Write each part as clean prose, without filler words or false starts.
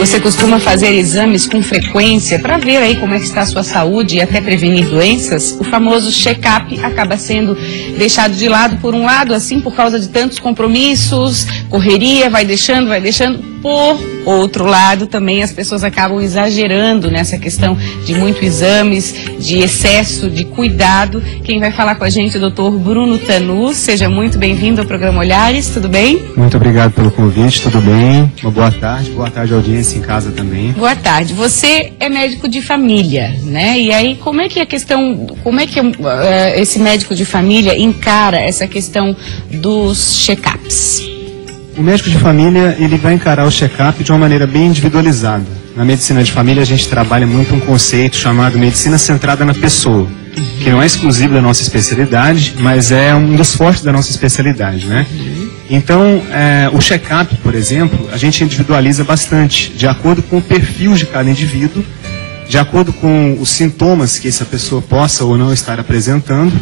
Você costuma fazer exames com frequência para ver aí como é que está a sua saúde e até prevenir doenças? O famoso check-up acaba sendo deixado de lado, por um lado, assim, por causa de tantos compromissos, correria, vai deixando. Por outro lado, também as pessoas acabam exagerando nessa questão de muitos exames, de excesso de cuidado. Quem vai falar com a gente é o Dr. Bruno Tanus. Seja muito bem-vindo ao programa Olhares, tudo bem? Muito obrigado pelo convite, tudo bem? Uma boa tarde audiência em casa também. Boa tarde. Você é médico de família, né? E aí, como é que esse médico de família encara essa questão dos check-ups? O médico de família, ele vai encarar o check-up de uma maneira bem individualizada. Na medicina de família, a gente trabalha muito um conceito chamado medicina centrada na pessoa, que não é exclusivo da nossa especialidade, mas é um dos fortes da nossa especialidade, né? Então, o check-up, por exemplo, a gente individualiza bastante, de acordo com o perfil de cada indivíduo, de acordo com os sintomas que essa pessoa possa ou não estar apresentando,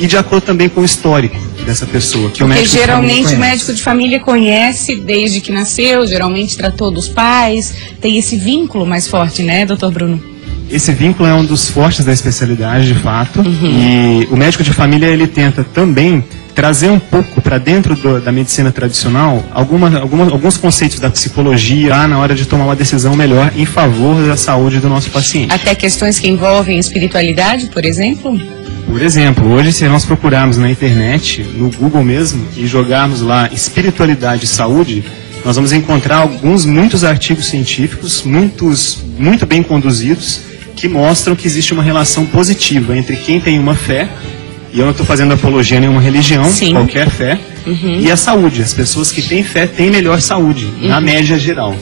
e de acordo também com o histórico dessa pessoa. Que Porque geralmente o médico de família conhece desde que nasceu, geralmente tratou dos pais, tem esse vínculo mais forte, né, doutor Bruno? Esse vínculo é um dos fortes da especialidade, de fato, e o médico de família, ele tenta também trazer um pouco para dentro da medicina tradicional alguns conceitos da psicologia lá na hora de tomar uma decisão melhor em favor da saúde do nosso paciente. Até questões que envolvem espiritualidade, por exemplo? Por exemplo, hoje, se nós procurarmos na internet, no Google mesmo, e jogarmos lá espiritualidade e saúde, nós vamos encontrar muitos artigos científicos, muito bem conduzidos, que mostram que existe uma relação positiva entre quem tem uma fé, e eu não estou fazendo apologia a nenhuma religião, Sim. Qualquer fé, e a saúde. As pessoas que têm fé têm melhor saúde, na média geral.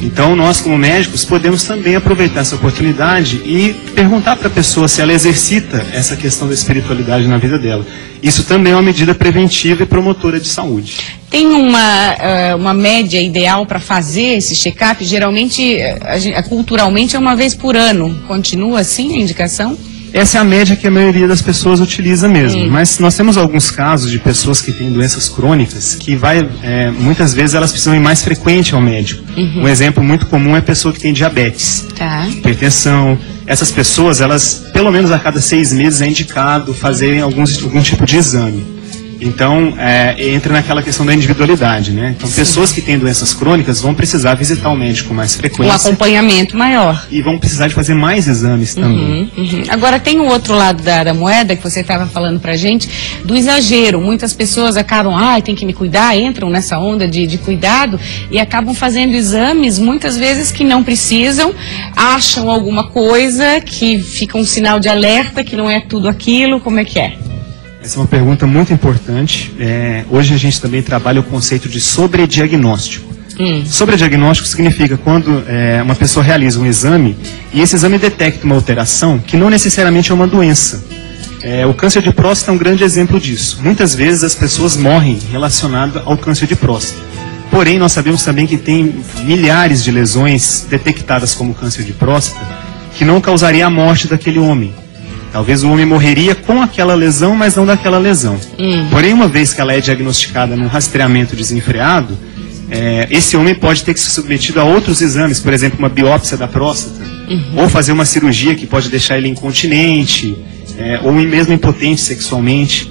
Então, nós como médicos podemos também aproveitar essa oportunidade e perguntar para a pessoa se ela exercita essa questão da espiritualidade na vida dela. Isso também é uma medida preventiva e promotora de saúde. Tem uma média ideal para fazer esse check-up? Geralmente, culturalmente, é uma vez por ano. Continua assim a indicação? Essa é a média que a maioria das pessoas utiliza mesmo, mas nós temos alguns casos de pessoas que têm doenças crônicas que muitas vezes elas precisam ir mais frequente ao médico. Um exemplo muito comum é a pessoa que tem diabetes, hipertensão. Essas pessoas, elas, pelo menos a cada 6 meses é indicado fazerem algum tipo de exame. Então, entra naquela questão da individualidade, né? Então, pessoas que têm doenças crônicas vão precisar visitar o médico com mais frequência. Um acompanhamento maior. E vão precisar de fazer mais exames também. Agora, tem o outro lado da moeda que você estava falando pra gente, do exagero. Muitas pessoas acabam, tem que me cuidar, entram nessa onda de cuidado e acabam fazendo exames, muitas vezes que não precisam, acham alguma coisa que fica um sinal de alerta, que não é tudo aquilo. Como é que é? Essa é uma pergunta muito importante. Hoje a gente também trabalha o conceito de sobrediagnóstico. Sobrediagnóstico significa quando uma pessoa realiza um exame e esse exame detecta uma alteração que não necessariamente é uma doença. O câncer de próstata é um grande exemplo disso. Muitas vezes as pessoas morrem relacionadas ao câncer de próstata. Porém, nós sabemos também que tem milhares de lesões detectadas como câncer de próstata que não causaria a morte daquele homem. Talvez o homem morreria com aquela lesão, mas não daquela lesão. Porém, uma vez que ela é diagnosticada num rastreamento desenfreado, esse homem pode ter que ser submetido a outros exames, por exemplo, uma biópsia da próstata, ou fazer uma cirurgia que pode deixar ele incontinente, ou mesmo impotente sexualmente.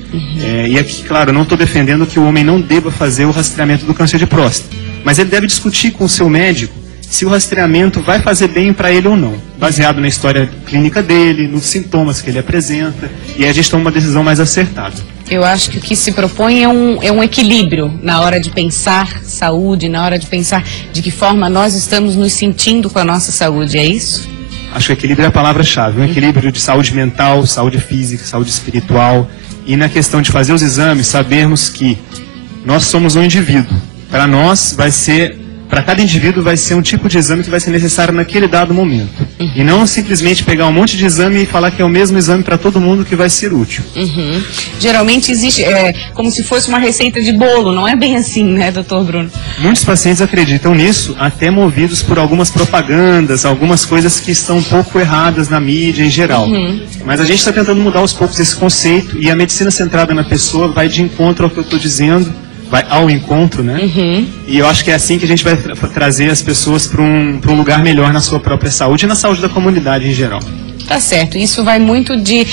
E aqui, claro, eu não estou defendendo que o homem não deva fazer o rastreamento do câncer de próstata, mas ele deve discutir com o seu médico se o rastreamento vai fazer bem para ele ou não, baseado na história clínica dele, nos sintomas que ele apresenta, e aí a gente toma uma decisão mais acertada. Eu acho que o que se propõe é um equilíbrio na hora de pensar saúde, na hora de pensar de que forma nós estamos nos sentindo com a nossa saúde, é isso? Acho que equilíbrio é a palavra-chave, um equilíbrio de saúde mental, saúde física, saúde espiritual, e na questão de fazer os exames, sabermos que nós somos um indivíduo. Para cada indivíduo vai ser um tipo de exame que vai ser necessário naquele dado momento. E não simplesmente pegar um monte de exame e falar que é o mesmo exame para todo mundo que vai ser útil. Geralmente existe, como se fosse uma receita de bolo, não é bem assim, né, doutor Bruno? Muitos pacientes acreditam nisso, até movidos por algumas propagandas, algumas coisas que estão um pouco erradas na mídia em geral. Mas a gente está tentando mudar aos poucos esse conceito, e a medicina centrada na pessoa vai de encontro ao que eu estou dizendo, vai ao encontro, né? E eu acho que é assim que a gente vai trazer as pessoas para um lugar melhor na sua própria saúde e na saúde da comunidade em geral. Tá certo, isso vai muito de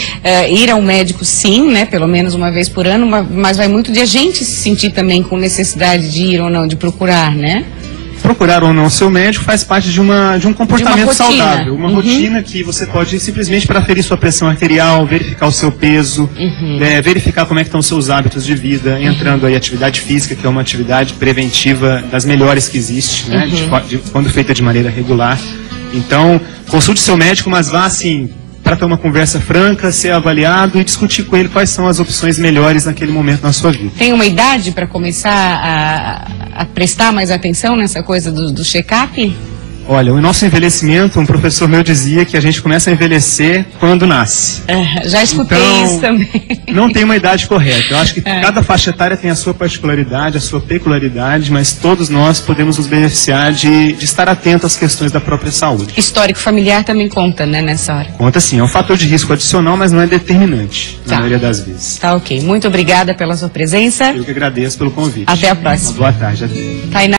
ir ao médico, sim, né, pelo menos uma vez por ano, mas vai muito de a gente se sentir também com necessidade de ir ou não, de procurar, né? Procurar ou não o seu médico faz parte de um comportamento saudável, uma rotina que você pode simplesmente para aferir sua pressão arterial, verificar o seu peso, verificar como é que estão os seus hábitos de vida, entrando aí atividade física, que é uma atividade preventiva das melhores que existe, né, quando feita de maneira regular. Então, consulte seu médico, mas vá assim, para ter uma conversa franca, ser avaliado e discutir com ele quais são as opções melhores naquele momento na sua vida. Tem uma idade para começar a prestar mais atenção nessa coisa do check-up? Olha, o nosso envelhecimento, um professor meu dizia que a gente começa a envelhecer quando nasce. Já escutei isso também. Não tem uma idade correta. Eu acho que cada faixa etária tem a sua particularidade, a sua peculiaridade, mas todos nós podemos nos beneficiar de estar atento às questões da própria saúde. Histórico familiar também conta, né, nessa hora? Conta sim, é um fator de risco adicional, mas não é determinante, na maioria das vezes. Tá ok. Muito obrigada pela sua presença. Eu que agradeço pelo convite. Até a próxima. Uma boa tarde. Tainá